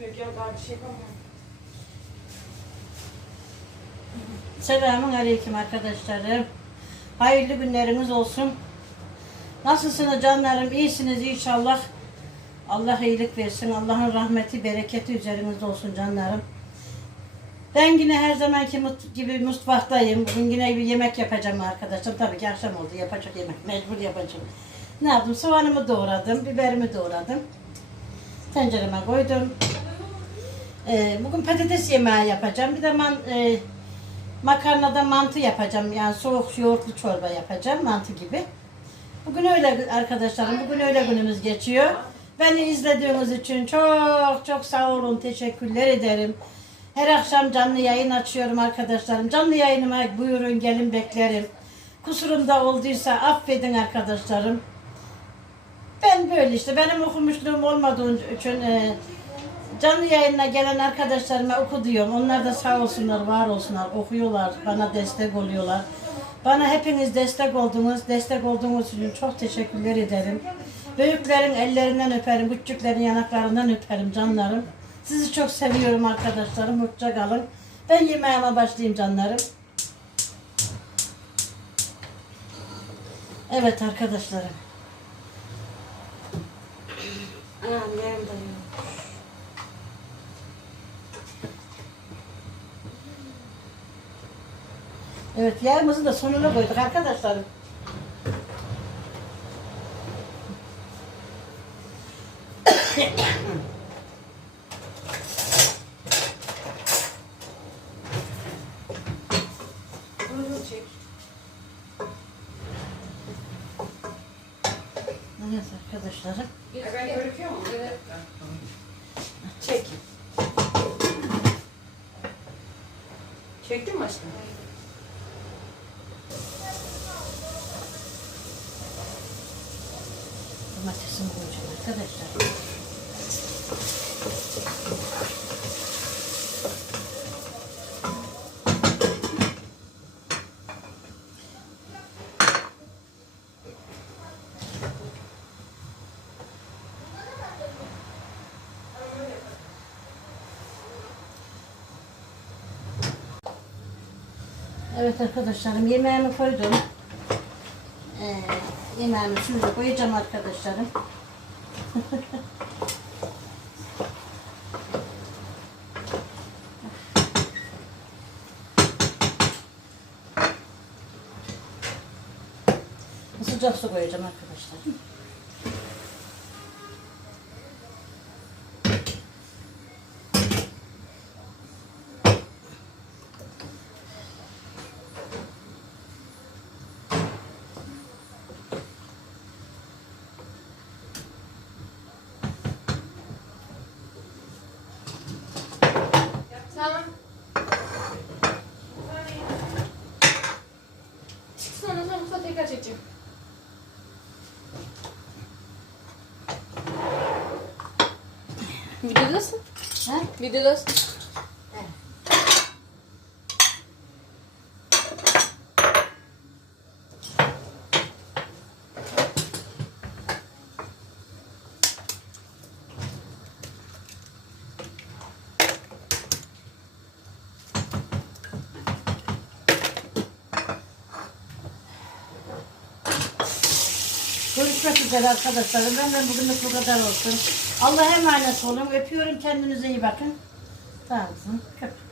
Şey yapamam. Selamun Aleyküm arkadaşlarım. Hayırlı günleriniz olsun. Nasılsınız canlarım? İyisiniz inşallah. Allah iyilik versin. Allah'ın rahmeti, bereketi üzerinizde olsun canlarım. Ben yine her zamanki mut- gibi mutfaktayım. Bugün yine bir yemek yapacağım arkadaşlar. Tabii ki akşam oldu. Yapacak yemek. Mecbur yapacağım. Ne yaptım? Soğanımı doğradım. Biberimi doğradım. Tencereme koydum. Ee, bugün patates yemeği yapacağım. Bir de man, e, makarnada mantı yapacağım. Yani soğuk yoğurtlu çorba yapacağım. Mantı gibi. Bugün öyle arkadaşlarım. Bugün öyle günümüz geçiyor. Beni izlediğiniz için çok çok sağ olun. Teşekkürler ederim. Her akşam canlı yayın açıyorum arkadaşlarım. Canlı yayınıma buyurun gelin beklerim. Kusurum da olduysa affedin arkadaşlarım. Ben böyle işte benim okumuşluğum olmadığı için e, canlı yayına gelen arkadaşlarıma oku diyorum. Onlar da sağ olsunlar, var olsunlar, okuyorlar, bana destek oluyorlar. Bana hepiniz destek oldunuz, destek olduğunuz için çok teşekkürler ederim. Büyüklerin ellerinden öperim, küçüklerin yanaklarından öperim canlarım. Sizi çok seviyorum arkadaşlarım, hoşça kalın. Ben yemeğime başlayayım canlarım. Evet arkadaşlarım. Annem dayım. Evet yağımızı da sonuna koyduk arkadaşlarım. Evet arkadaşlarım. Ben görüküyor mu? Evet. Çek. Çektin mi aşkım? Domatesimi koyacağım arkadaşlar. Evet arkadaşlarım yemeğimi koydum. Ee, yemeğimi şimdi koyacağım arkadaşlarım. Sıcak su koyacağım arkadaşlar. Videodasın. Ha? Videodasın. Görüşmek üzere arkadaşlarım. Benden bugünlük bu kadar olsun. Allah'a emanet olun. Öpüyorum. Kendinize iyi bakın. Tamam. Kapat.